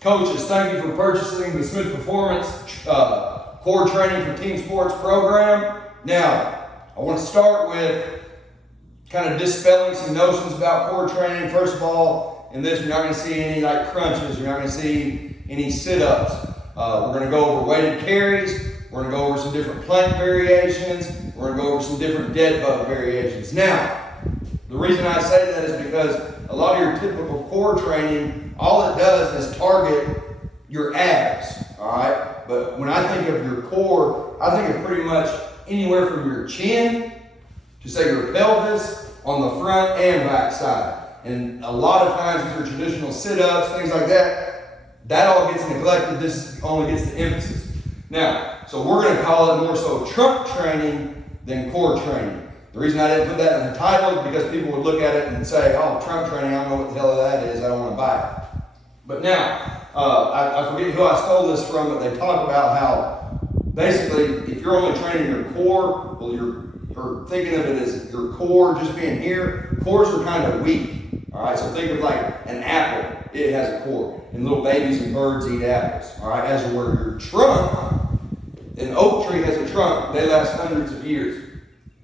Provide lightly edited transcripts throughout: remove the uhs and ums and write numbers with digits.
Coaches, thank you for purchasing the Smith Performance Core Training for Team Sports program. Now, I want to start with kind of dispelling some notions about core training. First of all, in this, you're not going to see any like crunches. You're not going to see any sit-ups. We're going to go over weighted carries. We're going to go over some different plank variations. We're going to go over some different dead bug variations. Now, the reason I say that is because a lot of your typical core training, all it does is target your abs, all right? But when I think of your core, I think of pretty much anywhere from your chin to say your pelvis on the front and back side. And a lot of times with your traditional sit-ups, things like that, that all gets neglected. This only gets the emphasis. Now, so we're going to call it more so trunk training than core training. The reason I didn't put that in the title is because people would look at it and say, oh, trunk training, I don't know what the hell that is, I don't want to buy it. But now, I forget who I stole this from, but they talk about how basically if you're only training your core, well, you're thinking of it as your core just being here. Cores are kind of weak, all right? So think of like an apple, it has a core. And little babies and birds eat apples, all right? As where your trunk, an oak tree has a trunk, they last hundreds of years.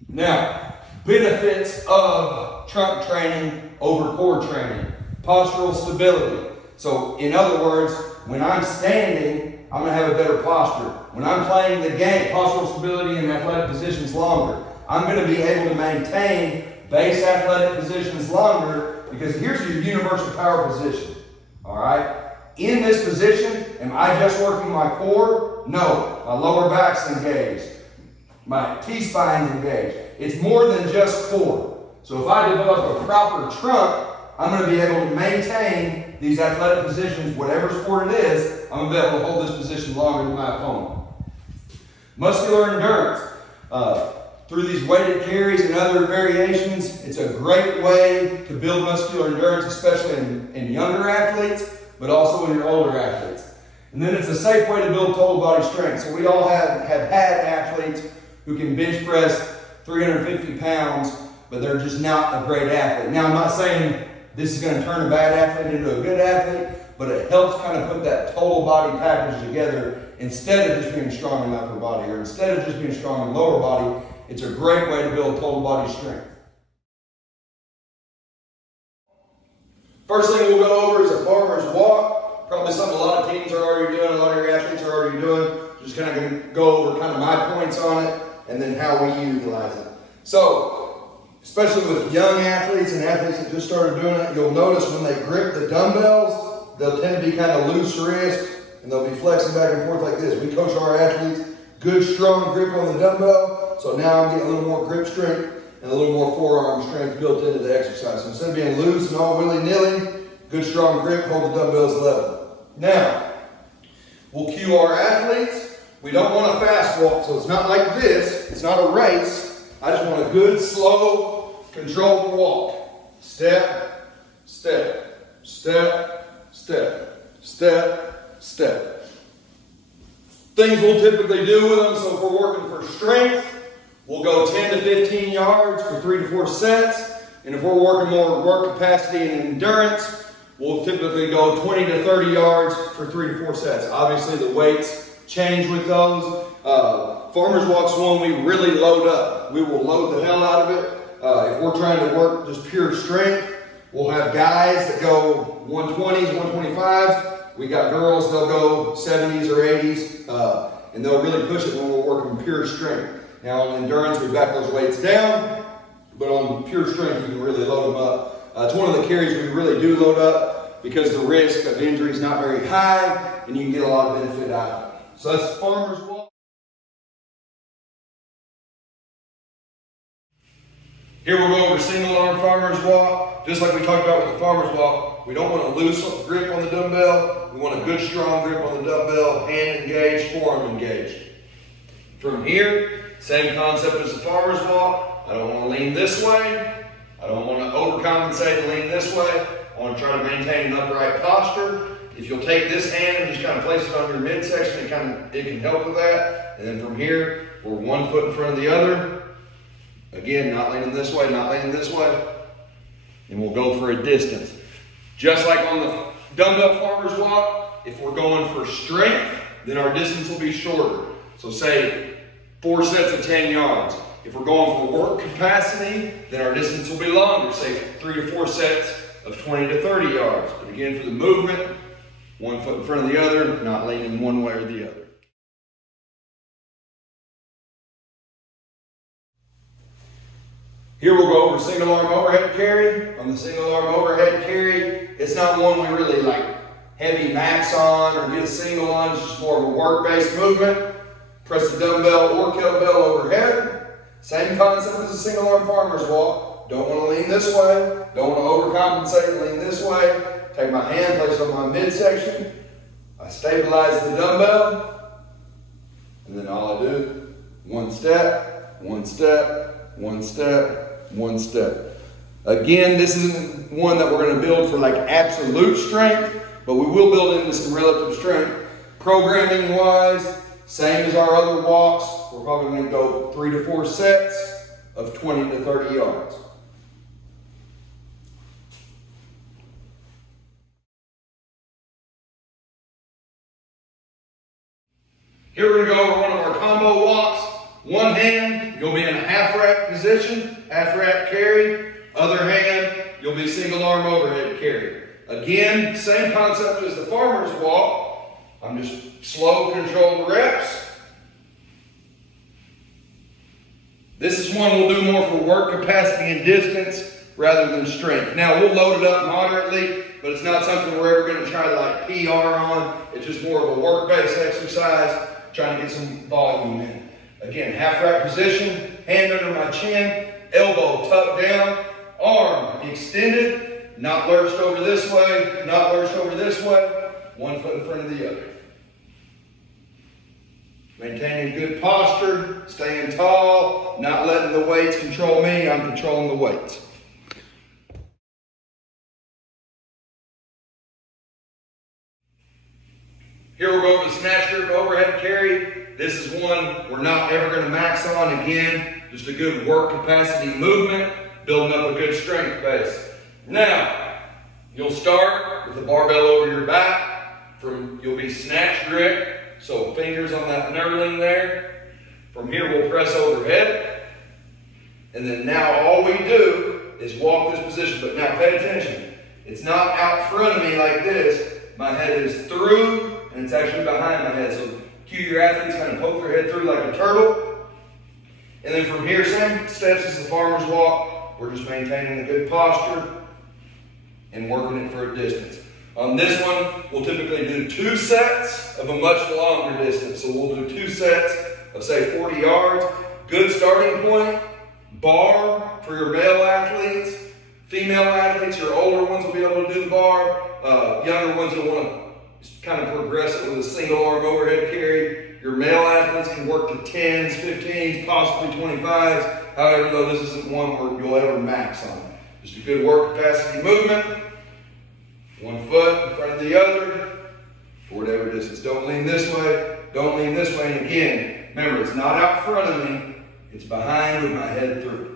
Now, benefits of trunk training over core training. Postural stability. So, in other words, when I'm standing, I'm going to have a better posture. When I'm playing the game, postural stability and athletic positions longer. I'm going to be able to maintain base athletic positions longer because here's your universal power position. All right? In this position, am I just working my core? No. My lower back's engaged. My T-spine's engaged. It's more than just core. So if I develop a proper trunk, I'm going to be able to maintain these athletic positions, whatever sport it is, I'm going to be able to hold this position longer than my opponent. Muscular endurance. Through these weighted carries and other variations, it's a great way to build muscular endurance, especially in younger athletes, but also in your older athletes. And then it's a safe way to build total body strength. So we all have had athletes who can bench press 350 pounds, but they're just not a great athlete. Now, I'm not saying this is going to turn a bad athlete into a good athlete, but it helps kind of put that total body package together instead of just being strong in upper body or instead of just being strong in lower body. It's a great way to build total body strength. First thing we'll go over is a farmer's walk. Probably something a lot of teams are already doing, a lot of your athletes are already doing. Just kind of going to go over kind of my points on it and then how we utilize it. So, especially with young athletes and athletes that just started doing it, you'll notice when they grip the dumbbells, they'll tend to be kind of loose wrist and they'll be flexing back and forth like this. We coach our athletes, good strong grip on the dumbbell. So now I'm getting a little more grip strength and a little more forearm strength built into the exercise. So instead of being loose and all willy-nilly, good strong grip, hold the dumbbells level. Now, we'll cue our athletes. We don't want a fast walk, so it's not like this. It's not a race. I just want a good, slow, controlled walk. Step, step, step, step, step, step. Things we'll typically do with them, so if we're working for strength, we'll go 10 to 15 yards for 3 to 4 sets. And if we're working more work capacity and endurance, we'll typically go 20 to 30 yards for 3 to 4 sets. Obviously, the weights change with those. Farmer's walk's one we really load up. We will load the hell out of it. If we're trying to work just pure strength, we'll have guys that go 120s, 125s. We got girls, they'll go 70s or 80s, and they'll really push it when we're working pure strength. Now on endurance, we've got those weights down, but on pure strength, you can really load them up. It's one of the carries we really do load up because the risk of injury is not very high, and you can get a lot of benefit out of it. So that's farmer's walk. Here we'll go over single arm farmer's walk. Just like we talked about with the farmer's walk, we don't want a loose grip on the dumbbell. We want a good strong grip on the dumbbell, hand engaged, forearm engaged. From here, same concept as the farmer's walk. I don't want to lean this way. I don't want to overcompensate and lean this way. I want to try to maintain an upright posture. If you'll take this hand and just kind of place it on your midsection, it can help with that. And then from here, we're 1 foot in front of the other. Again, not leaning this way, not leaning this way. And we'll go for a distance. Just like on the dumbbell farmer's walk, If we're going for strength, then our distance will be shorter. So say 4 sets of 10 yards. If we're going for work capacity, then our distance will be longer, say 3 to 4 sets of 20 to 30 yards. But again, for the movement, 1 foot in front of the other, not leaning one way or the other. Here we'll go over single arm overhead carry. On the single arm overhead carry, it's not one we really like heavy max on or get a single on. It's just more of a work-based movement. Press the dumbbell or kettlebell overhead. Same concept as a single arm farmer's walk. Don't want to lean this way. Don't want to overcompensate and lean this way. Take my hand, place it on my midsection. I stabilize the dumbbell. And then all I do, 1 step, 1 step, 1 step, 1 step. Again, this isn't one that we're going to build for like absolute strength, but we will build into some relative strength. Programming wise, same as our other walks. We're probably going to go 3 to 4 sets of 20 to 30 yards. Here we're going to go over one of our combo walks. One hand, you'll be in a half rack position, half rack carry. Other hand, you'll be single arm overhead carry. Again, same concept as the farmer's walk. I'm just slow, controlled reps. This is one we'll do more for work capacity and distance rather than strength. Now, we'll load it up moderately, but it's not something we're ever going to try to like PR on. It's just more of a work-based exercise, trying to get some volume in. Again, half rack position, hand under my chin, elbow tucked down, arm extended, not lurched over this way, not lurched over this way, 1 foot in front of the other. Maintaining good posture, staying tall, not letting the weights control me, I'm controlling the weights. Here we'll go over the snatch grip overhead carry. This is one we're not ever going to max on. Again, just a good work capacity movement, building up a good strength base. Now, you'll start with the barbell over your back. You'll be snatch grip, so fingers on that knurling there. From here, we'll press overhead. And then now all we do is walk this position. But now pay attention. It's not out front of me like this. My head is through, and it's actually behind my head. So cue your athletes kind of poke their head through like a turtle. And then from here, same steps as the farmer's walk. We're just maintaining a good posture and working it for a distance. On this one, we'll typically do 2 sets of a much longer distance. So we'll do 2 sets of say 40 yards. Good starting point. Bar for your male athletes. Female athletes, your older ones will be able to do the bar. Younger ones will want to kind of progress it with a single arm overhead carry. Your male athletes can work to 10s, 15s, possibly 25s. However, though, this isn't one where you'll ever max on. Just a good work capacity movement. 1 foot in front of the other for whatever distance. Don't lean this way. Don't lean this way. And again, remember, it's not out front of me. It's behind with my head through.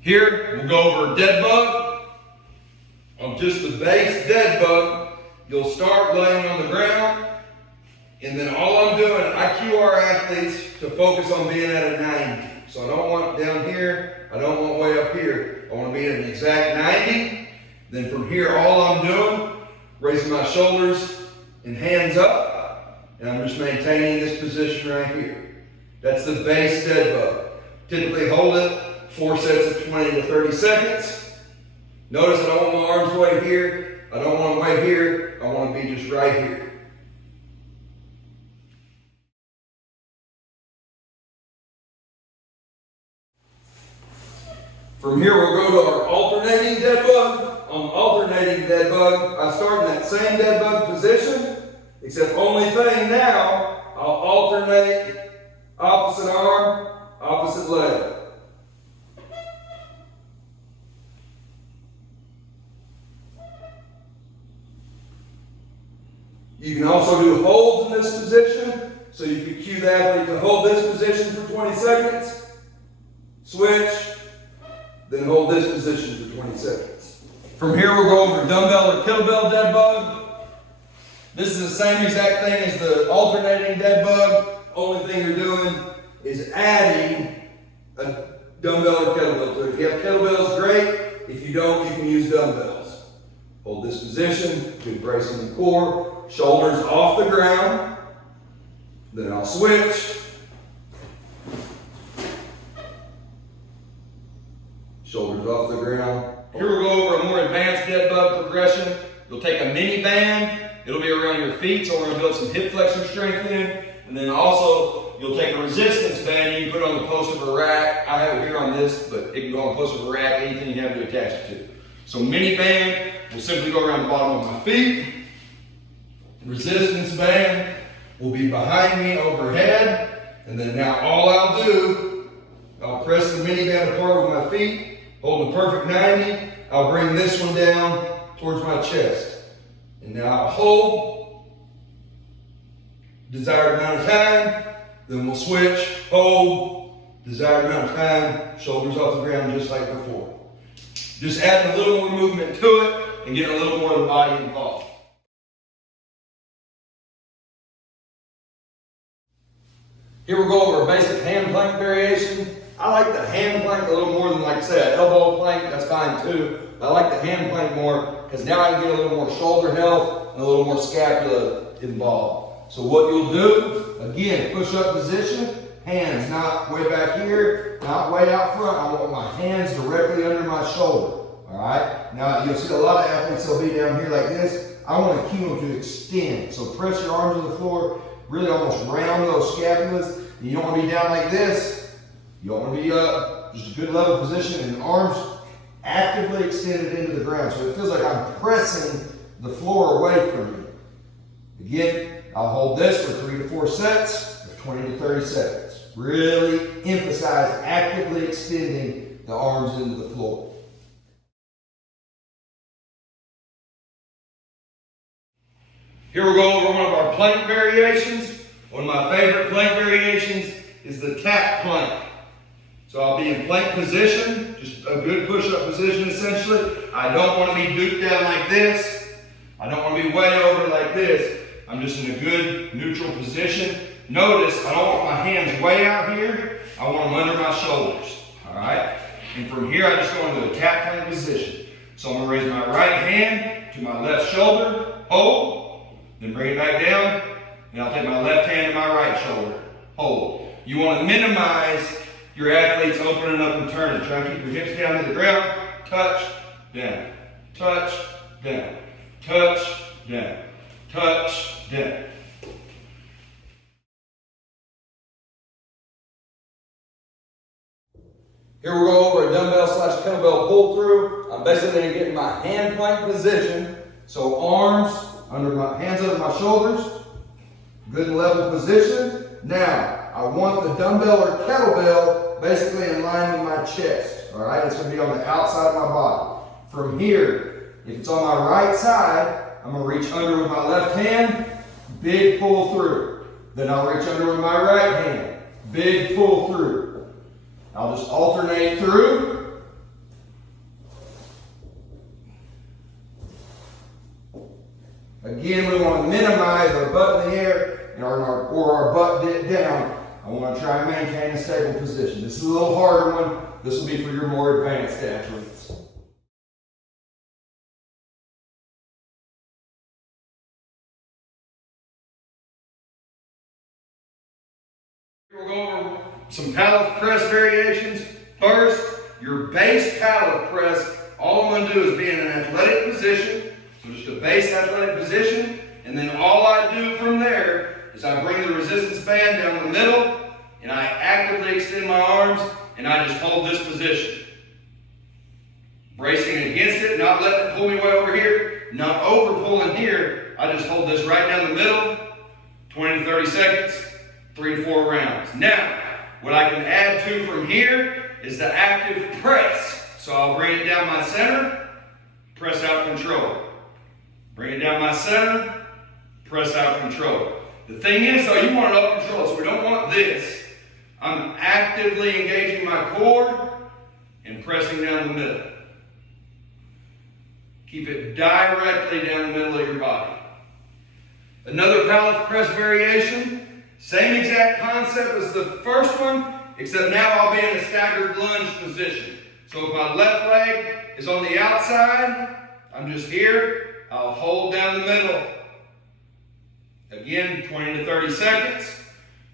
Here, we'll go over dead bug. On just the base dead bug, you'll start laying on the ground. And then all I'm doing, I cue our athletes to focus on being at a 90. So I don't want down here, I don't want way up here. I want to be at an exact 90. Then from here, all I'm doing, raising my shoulders and hands up, and I'm just maintaining this position right here. That's the base dead bug. Typically hold it 4 sets of 20 to 30 seconds. Notice I don't want my arms way here. I don't want them way here. I want to be just right here. From here, we'll go to our alternating dead bug. On alternating dead bug, I start in that same dead bug position, except only thing now, I'll alternate opposite arm, opposite leg. You can also do holds in this position. So you can cue the athlete to hold this position for 20 seconds, switch, then hold this position for 20 seconds. From here, we'll go over dumbbell or kettlebell dead bug. This is the same exact thing as the alternating dead bug. Only thing you're doing is adding a dumbbell or kettlebell to it. If you have kettlebells, great. If you don't, you can use dumbbells. Hold this position, good bracing the core, shoulders off the ground. Then I'll switch. Shoulders off the ground. Here we'll go over a more advanced dead bug progression. You'll take a mini band. It'll be around your feet, so we're going to build some hip flexor strength in. And then also, you'll take a resistance band you can put on the post of a rack. I have it here on this, but it can go on the post of a rack, anything you have to attach it to. So mini band will simply go around the bottom of my feet. Resistance band will be behind me overhead. And then now all I'll do, I'll press the mini band apart with my feet, hold a perfect 90. I'll bring this one down towards my chest. And now I'll hold, desired amount of time, then we'll switch, hold, desired amount of time, shoulders off the ground just like before. Just adding a little more movement to it and getting a little more of the body involved. Here we'll go over a basic hand plank variation. I like the hand plank a little more than, like I said, elbow plank, that's fine too. I like the hand plank more because now I can get a little more shoulder health and a little more scapula involved. So what you'll do, again, push-up position, hands not way back here, not way out front. I want my hands directly under my shoulder, all right? Now, you'll see a lot of athletes, they'll be down here like this. I want to cue them to extend. So press your arms to the floor, really almost round those scapulas. You don't want to be down like this. You don't want to be just a good level position and arms actively extended into the ground. So it feels like I'm pressing the floor away from me. Again, I'll hold this for 3 to 4 sets of 20 to 30 seconds. Really emphasize actively extending the arms into the floor. Here we'll go over one of our plank variations. One of my favorite plank variations is the tap plank. So I'll be in plank position, just a good push-up position essentially. I don't want to be duped down like this. I don't want to be way over like this. I'm just in a good neutral position. Notice I don't want my hands way out here. I want them under my shoulders, all right? And from here I just go into a tap plank position. So I'm going to raise my right hand to my left shoulder, hold, then bring it back down, and I'll take my left hand to my right shoulder, hold. You want to minimize your athletes opening up and turning. Try to keep your hips down to the ground. Touch, down, touch, down, touch, down, touch, down. Here we'll go over a dumbbell slash kettlebell pull through. I'm basically going to get in my hand plank position. So arms under my hands under my shoulders. Good level position. Now, I want the dumbbell or kettlebell basically in line with my chest. All right, it's going to be on the outside of my body. From here, if it's on my right side, I'm going to reach under with my left hand, big pull through. Then I'll reach under with my right hand, big pull through. I'll just alternate through. Again, we want to minimize our butt in the air or our butt down. I want to try and maintain a stable position. This is a little harder one. This will be for your more advanced athletes. We'll go over some powerlift press variations. First, your base powerlift press. All I'm going to do is be in an athletic position. So just a base athletic position. And then all I do from there is I bring the resistance band down the middle and I actively extend my arms and I just hold this position. Bracing against it, not letting it pull me way over here, not over pulling here. I just hold this right down the middle, 20 to 30 seconds, 3 to 4 rounds. Now, what I can add to from here is the active press. So I'll bring it down my center, press out control. Bring it down my center, press out control. The thing is, though, you want it up control, so we don't want this. I'm actively engaging my core and pressing down the middle. Keep it directly down the middle of your body. Another powerlift press variation, same exact concept as the first one, except now I'll be in a staggered lunge position. So if my left leg is on the outside, I'm just here, I'll hold down the middle. Again, 20 to 30 seconds.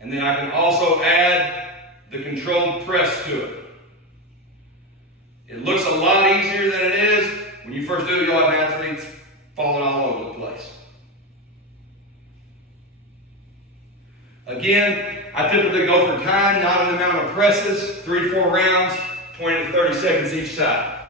And then I can also add the controlled press to it. It looks a lot easier than it is. When you first do it, you'll have athletes falling all over the place. Again, I typically go for time, not an amount of presses. 3 to 4 rounds, 20 to 30 seconds each side.